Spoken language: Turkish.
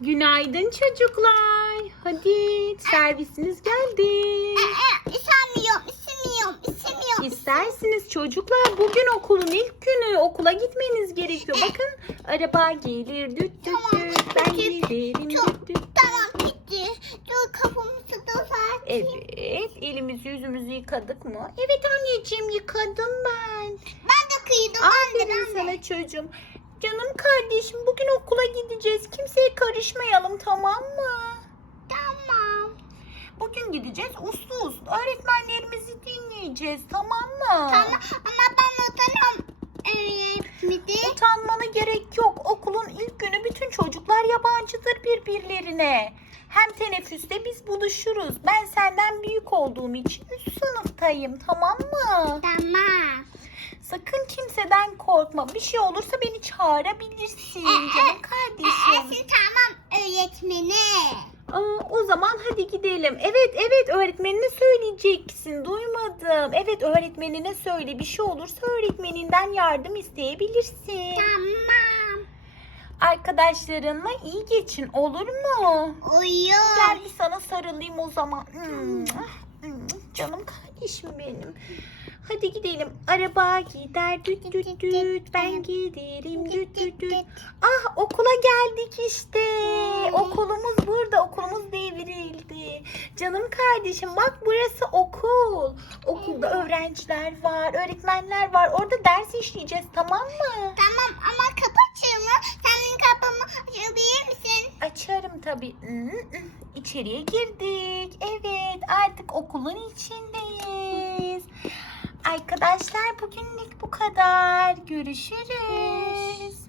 Günaydın çocuklar. Hadi servisiniz geldi. İstemiyorum, istemiyorum, istemiyorum. İstersiniz çocuklar bugün okulun ilk günü okula gitmeniz gerekiyor. Bakın araba gelir düt düt Tamam. düt ben giderim çok- düt düt. Tamam bitti. Dur kafamı. Evet elimizi yüzümüzü yıkadık mı? Evet anneciğim yıkadım ben. Ben de kıydım. Aferin sana çocuğum. Canım kardeşim bugün okula gideceğiz. Kimseye karışmayalım tamam mı? Tamam. Bugün gideceğiz uslu uslu. Öğretmenlerimizi dinleyeceğiz tamam mı? Tamam ama ben utanıyorum. Öğretmedi. Utanmana gerek yok. Okulun ilk günü bütün çocuklar yabancıdır birbirlerine. Hem teneffüste biz buluşuruz. Ben senden büyük olduğum için üst sınıftayım tamam mı? Tamam. Sakın kimseden korkma. Bir şey olursa beni çağırabilirsin Ee, canım e, kardeşim. Esin tamam öğretmeni. Aa, o zaman hadi gidelim. Evet evet öğretmenine söyleyeceksin. Duymadım. Evet öğretmenine söyle. Bir şey olursa öğretmeninden yardım isteyebilirsin. Tamam. Arkadaşlarınla iyi geçin olur mu? Uyuyor. Gel bir sana sarılayım o zaman. Hmm, Canım kardeşim benim. Hadi gidelim. Araba gider düt düt düt. Ben giderim düt düt düt. Ah okula geldik işte. Okulumuz burada. Okulumuz devrildi. Canım kardeşim bak burası okul. Okulda öğrenciler var, öğretmenler var. Orada ders işleyeceğiz tamam mı? Tamam ama tabii. İçeriye girdik. Evet artık okulun içindeyiz. Arkadaşlar bugünlük bu kadar. Görüşürüz.